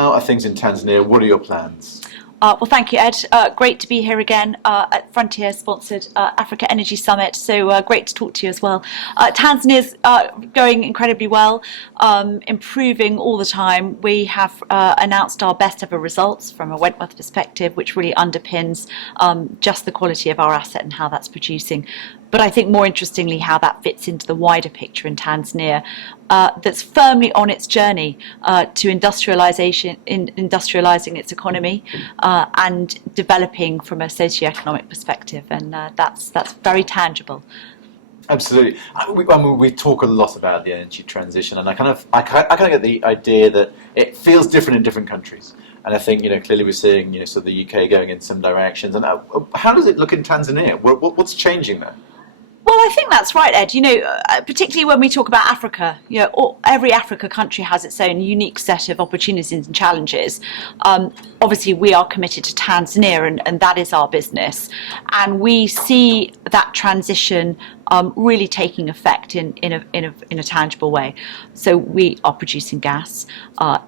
How are things in Tanzania? What are your plans? Well, thank you, Ed. Great to be here again at Frontier-sponsored Africa Energy Summit. So great to talk to you as well. Tanzania's going incredibly well, improving all the time. We have announced our best ever results from a Wentworth perspective, which really underpins just the quality of our asset and how that's producing. But I think more interestingly how that fits into the wider picture in Tanzania that's firmly on its journey to industrialising its economy and developing from a socio-economic perspective, and that's very tangible. Absolutely. We talk a lot about the energy transition, and I kind of get the idea that it feels different in different countries. And I think, clearly we're seeing, sort of the UK going in some directions. And how does it look in Tanzania? What's changing there? Well, I think that's right, Ed. Particularly when we talk about Africa, every Africa country has its own unique set of opportunities and challenges. Obviously, we are committed to Tanzania, and that is our business. And we see that transition really taking effect in a tangible way. So we are producing gas.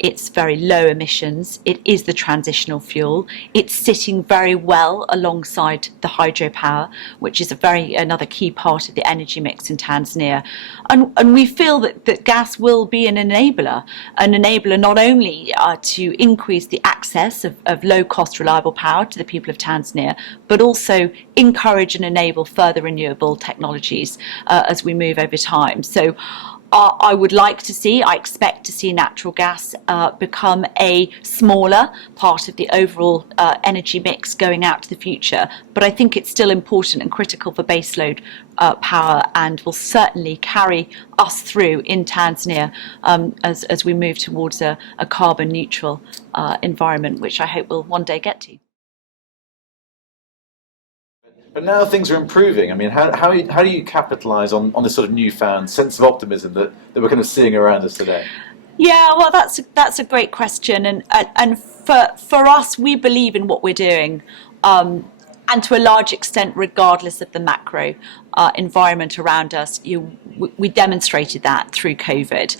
It's very low emissions. It is the transitional fuel. It's sitting very well alongside the hydropower, which is another key part of the energy mix in Tanzania. And we feel that gas will be an enabler not only to increase the access of low-cost, reliable power to the people of Tanzania, but also encourage and enable further renewable technologies as we move over time. So I expect to see natural gas become a smaller part of the overall energy mix going out to the future. But I think it's still important and critical for baseload power, and will certainly carry us through in Tanzania as we move towards a carbon neutral environment, which I hope we'll one day get to. But now things are improving. I mean, how do you capitalise on this sort of newfound sense of optimism that we're kind of seeing around us today? Yeah, well, that's a great question, and for us, we believe in what we're doing, and to a large extent, regardless of the macro environment around us. We demonstrated that through COVID.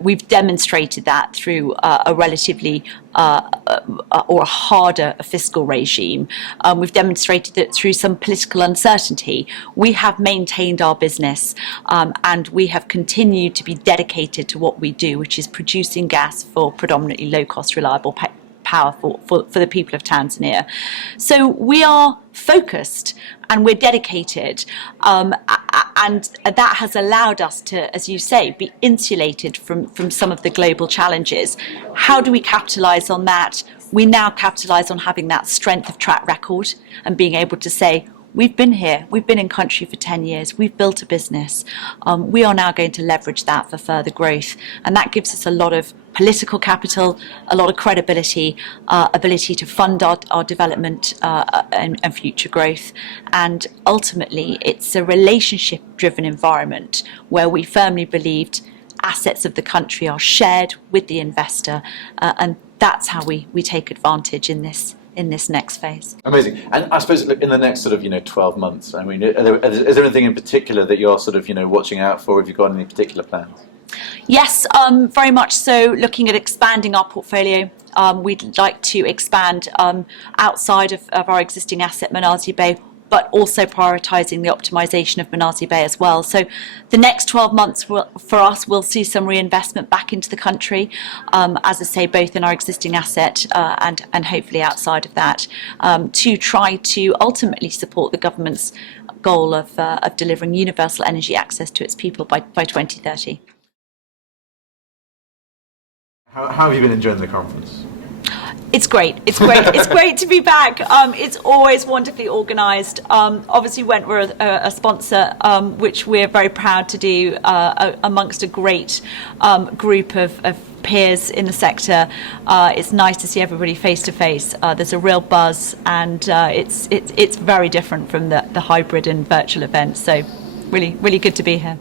We've demonstrated that through a relatively or a harder fiscal regime. We've demonstrated that through some political uncertainty. We have maintained our business, and we have continued to be dedicated to what we do, which is producing gas for predominantly low-cost, reliable power for the people of Tanzania. So we are focused and we're dedicated, and that has allowed us to, as you say, be insulated from some of the global challenges. How do we capitalise on that? We now capitalise on having that strength of track record and being able to say, we've been here, we've been in country for 10 years, we've built a business. We are now going to leverage that for further growth. And that gives us a lot of political capital, a lot of credibility, ability to fund our development and future growth. And ultimately, it's a relationship-driven environment where we firmly believed assets of the country are shared with the investor. And that's how we take advantage in this next phase. Amazing. And I suppose in the next sort of 12 months, I mean, is there anything in particular that you're sort of watching out for? Have you got any particular plans? Yes, very much so. Looking at expanding our portfolio. We'd like to expand outside of our existing asset, Manasseh Bay, but also prioritising the optimisation of Manasseh Bay as well. So the next 12 months for us, we'll see some reinvestment back into the country, as I say, both in our existing asset and hopefully outside of that, to try to ultimately support the government's goal of delivering universal energy access to its people by 2030. How have you been enjoying the conference? It's great. It's great to be back. It's always wonderfully organised. Obviously, Wentworth a sponsor, which we're very proud to do amongst a great group of peers in the sector. It's nice to see everybody face to face. There's a real buzz, and it's very different from the hybrid and virtual events. So, really good to be here.